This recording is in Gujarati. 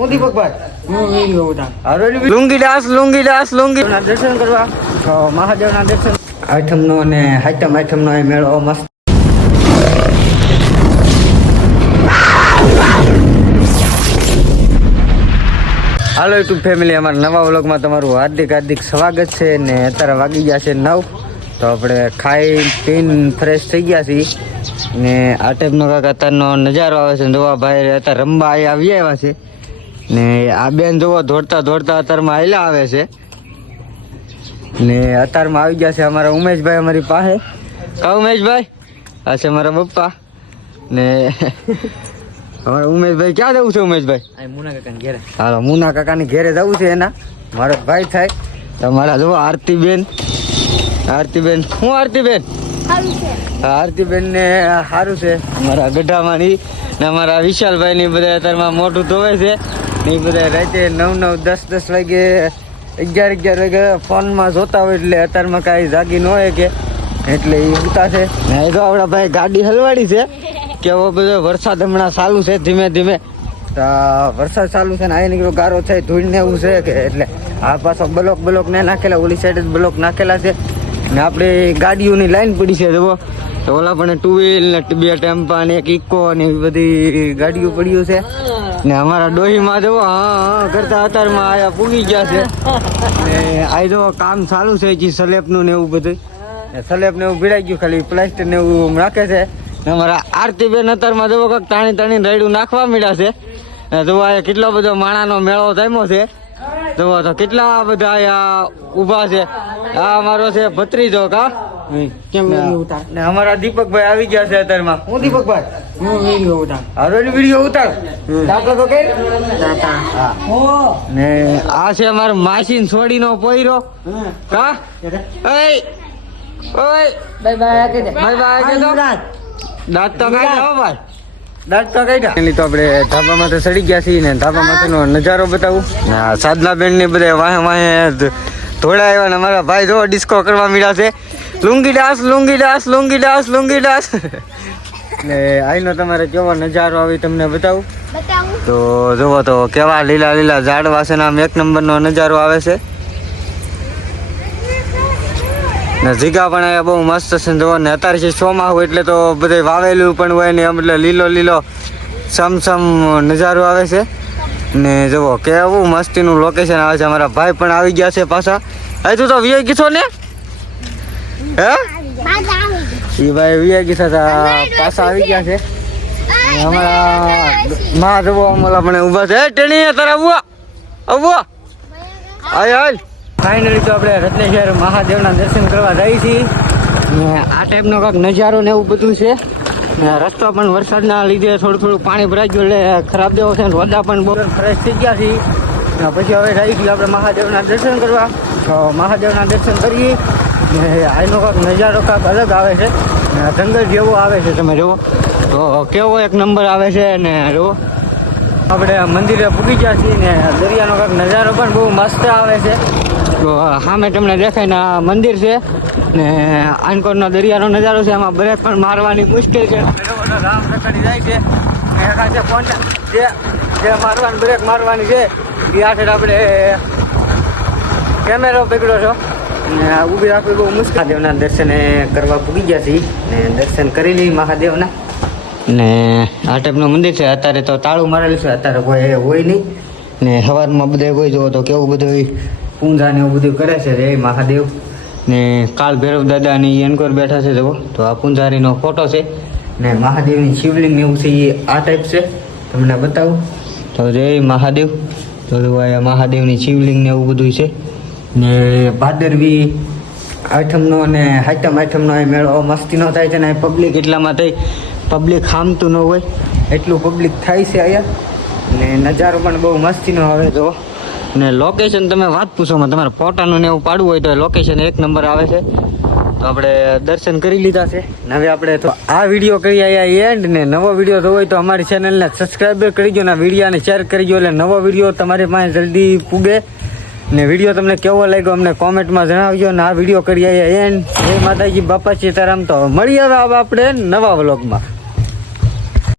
હું દીપકભાઈ હું વીડિયો ઉતાર લુંગી દાસ લુંગી દાસ લુંગી દર્શન કરવા. મહાદેવના દર્શન. આઠમનો અને હાઈટમ આઠમનો એ મેળો મસ્ત. હાલો યુટ્યુબ ફેમિલી અમારા નવા વ્લોગમાં તમારું હાર્દિક હાર્દિક સ્વાગત છે ને અત્યારે વાગી ગયા છે નવ. તો આપણે ખાઈ પીને ફ્રેશ થઈ ગયા છીએ. ને આ ટાઈપનો કાંક અત્યારનો નજારો આવે છે જોવા ભાઈ અત્યારે રમવા આવી આવ્યા છે. ને આ બેન જુઓ દોડતા દોડતા અત્યારમાં આયલા આવે છે. ને અત્યારમાં આવી ગયા છે અમારા ઉમેશભાઈ અમારી પાસે. કા ઉમેશભાઈ? આ છે મારા પપ્પા. ને અમારા ઉમેશભાઈ ક્યાં જવું છે ઉમેશભાઈ? મુના કાકા ઘેરે. હાલો મુના કાકાની ઘેરે જવું છે એના. મારો ભાઈ થાય. તમારા જુઓ આરતીબેન. આરતીબેન હું આરતીબેન? હા, આરતીબેન ને સારું છે. અમારા ગઢામાંની ને અમારા વિશાલભાઈ ની બધા અત્યારમાં મોટું ધોવે છે. ને બધા રાતે નવ નવ દસ દસ વાગે, અગિયાર અગિયાર વાગે ફોનમાં જોતા હોય એટલે અત્યારમાં કાંઈ જાગી ન હોય કે. એટલે એ ઉતા છે. ને તો આપણા ભાઈ ગાડી હલવાડી છે. કે હવે બધો વરસાદ હમણાં ચાલુ છે ધીમે ધીમે. વરસાદ ચાલુ છે ને આ નીકળો ગારો થાય ધૂળ ને એવું છે કે એટલે આ પાછો બ્લોક બ્લોક ને નાખેલા, ઓલી સાઈડ જ બ્લોક નાખેલા છે. ને આપણે ગાડીઓની લાઈન પડી છે જુઓ. તો ઓલા પણ ટુ વ્હીલ ને બે ટેમ્પા ને એક ઇકો ને એવી બધી ગાડીઓ પડ્યું છે. ને અમારા ડોહીમાં જુઓ, હા કરતા અત્યારમાં આયા પૂગી ગયા છે. ને આ જો કામ ચાલુ છે જે સલેપનું ને એવું બધું. સલેપ ને એવું ભીડાઈ ગયું ખાલી, પ્લાસ્ટર ને એવું નાખે છે. ને અમારા આરતીબેન અત્યારમાં જો કાંક તાણી તાણી રેડું નાખવા મળ્યા છે. ને જુઓ આ કેટલો બધો માણાનો મેળો થયો છે. જો તો કેટલા બધા અહીંયા ઊભા છે. આ અમારો છે ભત્રીજો કા? કેમ વીડિયો ઉતાર? ને અમારા દીપકભાઈ આવી ગયા છે અત્યારમાં. હું દીપકભાઈ? હું વીડિયો ઉતાર. હારોલી વીડિયો ઉતાર. દાખલો તો ને આ છે અમારો માસીન છોડીનો પોયરો. કા એય ઓય. બાય બાય કે દે બાય બાય કે દો દાંત તો કાઢ્યા હો ભાઈ. દાંત તો કાઢ્યા. એની તો આપણે ધાબા માથે ચડી ગયા છીએ ને ધાબા માથેનો નજારો બતાવું. સાધના બેનની બધા વાહે વાહે ધોળા આવ્યા ને અમારા ભાઈ જો ડિસ્કો કરવા મળ્યા છે. લુંગી ડાસ લુંગી ડાસ લુંગી ડાસ લુંગી ડાસ ને આઈનો તમારે કેવો નજારો આવી તમને બતાવું? તો જુઓ તો કેવા લીલા લીલા ઝાડવા છે ને આમ એક નંબરનો નજારો આવે છે. ને જીગા પણ અહીંયા બહુ મસ્ત છે જુઓ ને અત્યારે છે હોય એટલે તો બધે વાવેલું પણ હોય ને આમ એટલે લીલો લીલો સમસમ નજારો આવે છે. ને જુઓ કેવું મસ્તીનું લોકેશન આવે છે. અમારા ભાઈ પણ આવી ગયા છે પાછા. અહીં તું તો વીઆઈ કીધો ને? હે? એ ભાઈ ગીસા હતા પાછા આવી ગયા છે. અમારા માં જુઓ અમારા ઊભા છે. ટેણી તારા આવું આવું હાય હાલ ફાઇનલી તો આપણે રત્નેશ્વર મહાદેવના દર્શન કરવા જઈએ છીએ. ને આ ટાઈપનો નજારો ને એવું બધું છે. રસ્તો પણ વરસાદના લીધે થોડું થોડું પાણી ભરાઈ ગયું એટલે ખરાબ જેવો છે રોડા પણ બહુ ફ્રેશ થઈ ગયા છે પછી હવે જઈ છીએ આપણે મહાદેવના દર્શન કરવા. તો મહાદેવના દર્શન કરીએ. ને આનો કાંઈક નજારો કાંક અલગ આવે છે. જંગલ જેવો આવે છે, તમે જુઓ. તો કેવો એક નંબર આવે છે ને જુઓ. આપણે મંદિરે પૂગી ગયા છીએ ને દરિયાનો કાંઈક નજારો પણ બહુ મસ્ત આવે છે. તો સામે તમને દેખાય ને આ મંદિર છે. ને આનકોરનો દરિયાનો નજારો છે. આમાં બ્રેક પણ મારવાની મુશ્કેલ છે. રામ રખડી જાય છે. ને જે જે મારવાની, બ્રેક મારવાની છે, એ આ આપણે કેમેરો પકડ્યો છો. ને ઊભી રાખવી બહુ મુશ્કેલ મહાદેવના દર્શન કરવા પૂગી ગયા છીએ ને દર્શન કરી લઈ મહાદેવના. ને આ ટાઈપનું મંદિર છે, અત્યારે તો તાળું મારેલું છે, અત્યારે કોઈ હોય નહીં. ને સવારમાં બધે કોઈ જોવો તો કેવું બધું પૂંજા ને એવું બધું કરે છે રે મહાદેવ. ને કાળ ભૈરવ દાદા ની એનકોર બેઠા છે, જુઓ. તો આ પૂંજારીનો ફોટો છે. ને મહાદેવની શિવલિંગ એવું છે એ આ ટાઈપ છે. તમને બતાવું. તો જય મહાદેવ. તો જુઓ આ મહાદેવની શિવલિંગ ને એવું બધું છે. ને ભાદરવી આઠમનો અને હાઈટમ આઠમનો એ મેળો મસ્તીનો થાય છે ને પબ્લિક એટલામાં થઈ પબ્લિક ખામતું ન હોય, એટલું પબ્લિક થાય છે અહીંયા. ને નજારો પણ બહુ મસ્તીનો આવે જો ને લોકેશન તમે વાત પૂછોમાં તમારે ફોટાનું ને એવું પાડવું હોય તો લોકેશન એક નંબર આવે છે. તો આપણે દર્શન કરી લીધા છે. ને હવે આપણે તો આ વીડિયો કરી આવ્યા એન્ડ ને નવો વીડિયો જોવો હોય તો અમારી ચેનલને સબસ્ક્રાઈબ કરી દો ને વિડીયાને શેર કરી દો એટલે નવો વીડિયો તમારી પાસે જલ્દી પૂગે. ને વીડિયો તમને કેવો લાગ્યો અમને કોમેન્ટમાં જણાવજો ને આ વીડિયો કરી આવ્યા એન જય માતાજી, બાપા સીતારામ. તો મળીએ આવે આપણે નવા વ્લોગમાં.